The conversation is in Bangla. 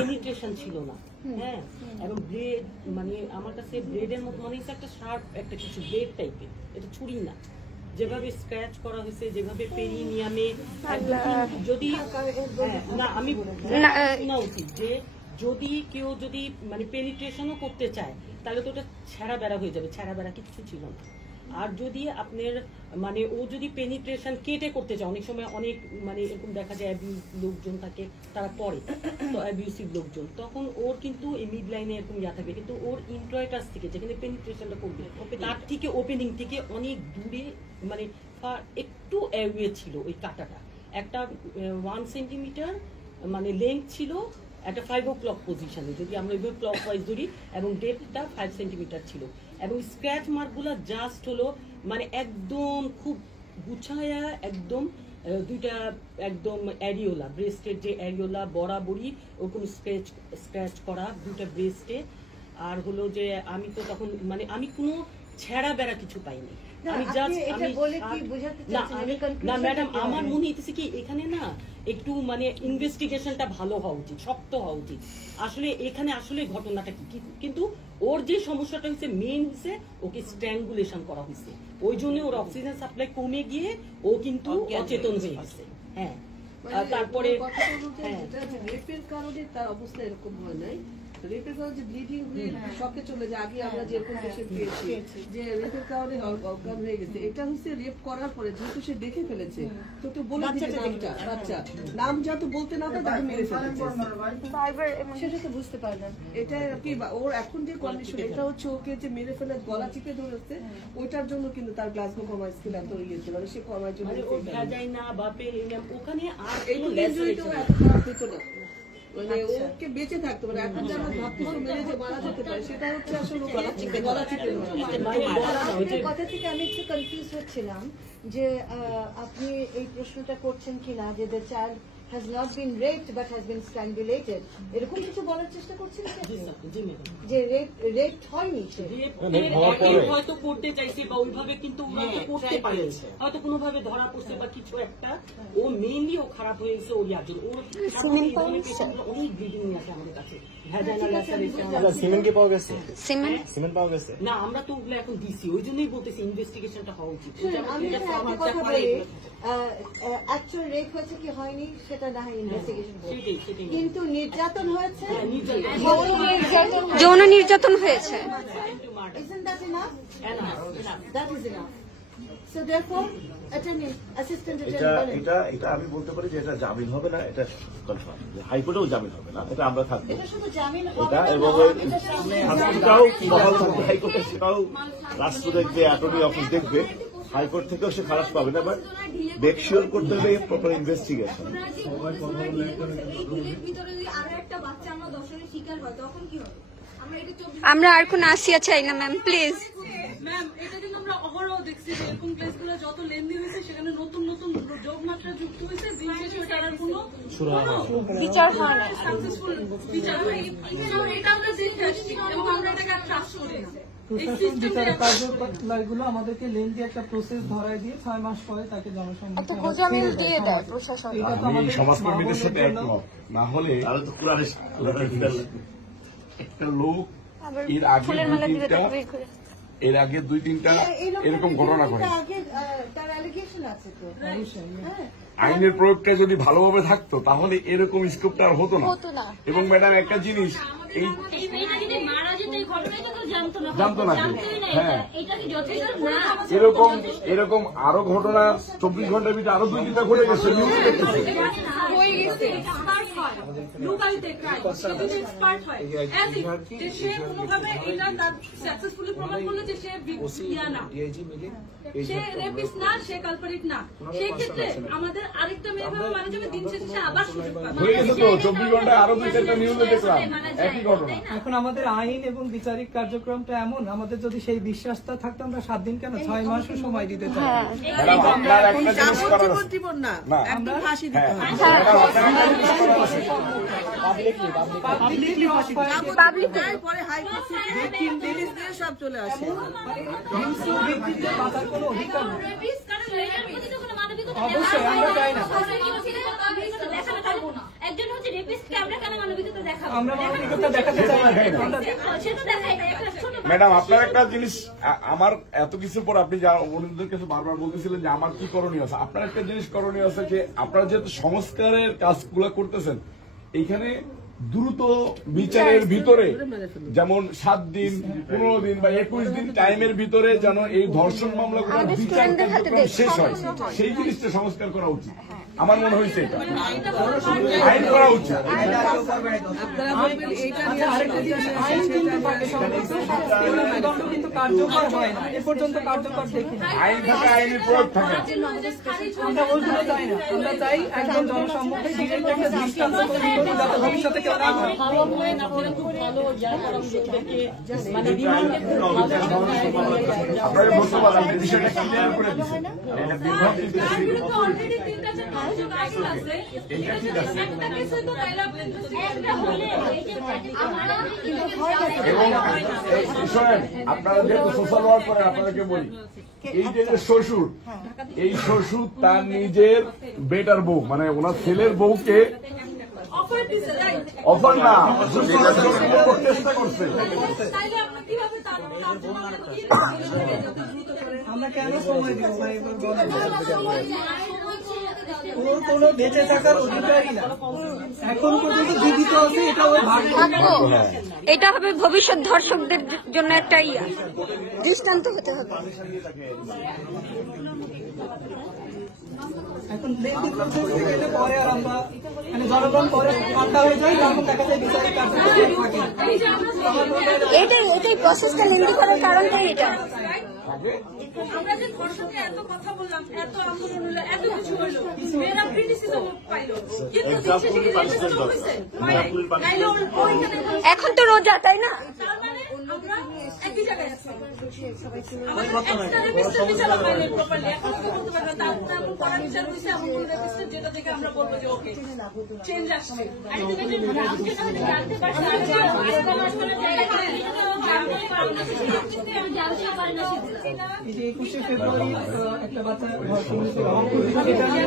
পেনিট্রেশন ছিল না, হ্যাঁ, এবং ব্লেড মানে আমার কাছে ব্লেডের মতো মনে হচ্ছে একটা শার্প একটা কিছু ব্লেড টাইপের, এটা ছুরি না, যেভাবে স্ক্র্যাচ করা হয়েছে, যেভাবে পেরিনিয়ামে যদি না আমি শোনা উচিত যে যদি কেউ যদি মানে পেনিট্রেশনও করতে চায় তাহলে তো ওটা ছেঁড়া বেড়া হয়ে যাবে, ছেঁড়া বেড়া কিছু ছিল না। আর যদি আপনার মানে ও যদি পেনিট্রেশন কেটে করতে চায়, অনেক সময় অনেক মানে এরকম দেখা যায় অ্যাবিউজ লোকজন থাকে তারা করে, তো অ্যাবিউসিভ লোকজন, তখন ওর কিন্তু এই মিড লাইনে এরকম ইয়া থাকবে, কিন্তু ওর ইন্ট্রয়েটাস থেকে যেখানে পেনিট্রেশনটা করবে তার থেকে ওপেনিং থেকে অনেক দূরে মানে একটু অ্যাওয়ে ছিল ওই কাটাটা, একটা 1 সেন্টিমিটার মানে লেন্থ ছিল একটা 5 o'clock পজিশনে, যদি আমরা ওইভাবে ক্লক ওয়াইজ ধরি, এবং ডেপথটা 5 সেন্টিমিটার ছিল, এবং স্ক্র্যাচ মার্কগুলো জাস্ট হলো মানে একদম খুব গুছায়া একদম দুইটা একদম অ্যারিওলা, ব্রেস্টের যে অ্যারিওলা বরাবরই ওরকম স্ক্র্যাচ করা দুইটা ব্রেস্টে। আর হলো যে আমি তো তখন মানে আমি কোনো ছেঁড়া বেড়া কিছু পাইনি, আমি জাস্ট না ম্যাডাম আমার মনে হইতেছে কি এখানে না একটু মানে ইনভেস্টিগেশনটা ভালো হওয়া উচিত, শক্ত হওয়া উচিত, আসলে এখানে আসলে ঘটনাটা কি, কিন্তু ওর যে সমস্যাটা হয়েছে মেইন হচ্ছে ওকে স্ট্র্যাঙ্গুলেশন করা হয়েছে, ওই জন্য ওর অক্সিজেন সাপ্লাই কমে গিয়ে ও কিন্তু অচেতন হয়ে গেছে। হ্যাঁ, তারপরে রেপের কারণে তার অবস্থা এরকম হয় নাই, রেপের কারণে যে ব্লিডিং হয়ে শকে চলে যায়, আগে আমরা যেরকম পেশেন্ট পেয়েছি যে রেপের কারণে অজ্ঞান হয়ে গেছে, এটা হচ্ছে রেপ করার পরে যেহেতু সে দেখে ফেলেছে তো তো বলে দিচ্ছে নামটা, বাচ্চা নাম যত বলতে না পারে তাকে মেরে ফেলেছে, সেটা তো বুঝতে পারলাম। এটা কি ওর এখন যে কন্ডিশন, এটা হচ্ছে ওকে যে মেরে ফেলে গলা চিপে ধরেছে, ওইটার জন্য কিন্তু তার গ্লাসগো কমা স্কিল এত ইয়েছে, মানে সে কমার জন্য ওখানে আর এত খারাপ হতো না, মানে ওকে বেঁচে থাকতে পারে। এখন যে আমরা ভাবতেছি মেরে যে মারা যেতে পারে, সেটা হচ্ছে আসলে গলা চিপে কথা থেকে আমি একটু কনফিউজ হচ্ছিলাম যে আপনি এই প্রশ্নটা করছেন কিনা যে the child has not been raped but has been strangulated, এরকম কিছু বলার চেষ্টা করছেন যে রেপ হয়নি, সে হয়তো করতে চাইছে বা ওইভাবে কিন্তু করতে পারে, হয়তো কোনোভাবে ধরা পড়ছে বা কিছু একটা, ও মেইনলি ও খারাপ হয়ে গেছে ওর ইয়ার জন্য, ওর অনেক ব্লিডিং আছে আমাদের কাছে। না আমরা তো ওগুলো এখন দিছি, ওই জন্যই বলতেছি ইনভেস্টিগেশনটা হওয়া উচিত। অ্যাকচুয়াল রেপ হয়েছে কি হয়নি সেটা না হয় ইনভেস্টিগেশন, কিন্তু নির্যাতন হয়েছে, যৌন নির্যাতন হয়েছে, isn't that enough? That is enough. So therefore এটা আমি বলতে পারি যে এটা জামিন হবে না, এটা কনফার্ম, হাইকোর্টেও জামিন হবে না, এটা আমরা থাকবো এটা, এবং এটাও বহাল থাকবে হাইকোর্টে, সেটাও রাষ্ট্র দেখবে, অ্যাটর্নি অফিস দেখবে, হাইকোর্ট থেকেও সে খালাস পাবে না, বাট মেক শিওর করতে হবে প্রপার ইনভেস্টিগেশন। আমরা আর কোন আসিয়া চাই না ম্যাম, প্লিজ ম্যাম। এটা কিন্তু আমরা অহরহ দেখছি যে এরকম কেসগুলো যত লেন্দি হয়েছে সেখানে নতুন নতুন যোগমাত্রা যুক্ত হয়েছে, দিন শেষে ওটার আর কোনো বিচার হয় না, সাকসেসফুল বিচার হয়। এটা আমরা দেখে আসছি এবং আমরা এটাকে আর ট্রাস্ট করি না। বিচারের কার্যকলাপগুলো আমাদেরকে লেন্দি একটা প্রসেস ধরায় দিয়ে 6 মাস পরে তাকে জনসম্মুখে দিয়ে দেয় প্রশাসন। সমাজকর্মীদের সাথে একমত না হলে একটা লোক এর আগে 2-3টা এরকম ঘটনা ঘটে, আইনের প্রয়োগটা যদি ভালোভাবে থাকতো তাহলে এরকম স্কোপটা আর হতো না। এবং ম্যাডাম একটা জিনিস, এই জানতো না, হ্যাঁ এরকম আরো ঘটনা 24 ঘন্টার ভিতরে আরো 2-3টা ঘটে গেছে, আমাদের আরেকটা মেয়ে ভাবে মারা যাবে, দিন শেষে আবার হয়ে গেছে তো 24 ঘন্টায় আরো 2-4টা নিউজে দেখলাম একই ঘটনা। এখন আমাদের আইন এবং বিচারিক কার্যক্রমটা এমন, আমাদের যদি সেই বিশ্বাসটা থাকতো আমরা 7 দিন কেন 6 মাসও সময় দিতে চাই। আপনার একটা জিনিস করার না, একদম ফাঁসি দিতে হবে, পরে হাইকোর্ট সব চলে আসে। অবশ্যই আমরা চাই না। একজন হচ্ছে রেপিস্টকে আমরা কেন মানবিকতা দেখাবো? আমরা মানবিকতা দেখাতে চাই না। ম্যাডাম আপনার একটা জিনিস আমার এত কিছুর পর আপনি যা অন্যদের কাছে বারবার বলতেছিলেন যে আমার কি করণীয় আছে, আপনার একটা জিনিস করণীয় আছে যে আপনারা যেহেতু সংস্কারের কাজগুলো করতেছেন এইখানে দ্রুত বিচারের ভিতরে যেমন 7 দিন 15 দিন বা 21 দিন টাইমের ভিতরে যেন এই ধর্ষণ মামলাগুলোর বিচার কার্যক্রম শেষ হয়, সেই জিনিসটা সংস্কার করা উচিত। আমার মনে হয়েছে এটা আইন করা উচিত। আপনারা বলবেন এইটা নিয়ে আরেকটা জিনিস, আইন কিন্তু থাকে সংরক্ষিত, শাস্তি মৃত্যুদণ্ড কিন্তু কার্যকর হয় না, এ পর্যন্ত কার্যকর দেখি না। আইন থাকে, আইনের প্রয়োগ থাকে। আমরা ওইগুলো চাই না, আমরা চাই একদম জনসম্মুখে ডিরেক্ট একটা দৃষ্টান্ত তৈরি করুন যাতে ভবিষ্যতে কেউ না হয়। আপনারা খুব ভালো ইয়া করা ওদেরকে মানে রিমান্ডে আপনাকে ধন্যবাদ, আপনি বিষয়টা ক্লিয়ার করে দিচ্ছেন। এটা বিভ্রান্তি সৃষ্টি অলরেডি 3টা 4টা আইন আছে, এইটা ঠিক আছে। একটা কেসে তো তাইলে আপনি এবং শোনেন, আপনারা যেহেতু সোশ্যাল ওয়ার্ক করেন আপনাদেরকে বলি, এই যে শ্বশুর, এই শ্বশুর তার নিজের বেটার বউ মানে ওনার ছেলের বউকে অফার দিছে, রাইট? অফার না চেষ্টা করছে। তাইলে আপনি কিভাবে তার জন্য আমরা কেন সময় দিব ভাই? ওর কোনো বেঁচে থাকার অধিকারই না, এখন পর্যন্ত জীবিত আছে, এটা ওর ভাগ্য। এটা হবে ভবিষ্যৎ ধর্ষকদের জন্য একটা দৃষ্টান্ত হতে হবে। এখন লেন্দি প্রসেস গেলে পরে আর আমরা মানে জনগণ পরে ঠান্ডা হয়ে যায়, তখন দেখা যায় বিচারিক কার্যক্রম থাকে। এটাই প্রসেসটা লেন্দি করার কারণটাই এটা। আমরা যে ধর্ষণে এত কথা বললাম, এত আন্দোলন হলো, এত কিছু হলো, মেয়েরা ক্রিটিসিজম পাইলো, কিন্তু এখন তো রোজা, তাই না? তার মানে আমরা একই জায়গায় আছি। বিচার পাইলে প্রপারলি এখন তো বলতে পারবে তার এমন করা বিচার হয়েছে, এমন কোন রেজিস্টার যেটা থেকে আমরা বলবো যে ওকে চেঞ্জ আসছে। এই যে 21শে ফেব্রুয়ারি একটা বাচ্চা ধর্ষণ হয়েছে, এটা নিয়ে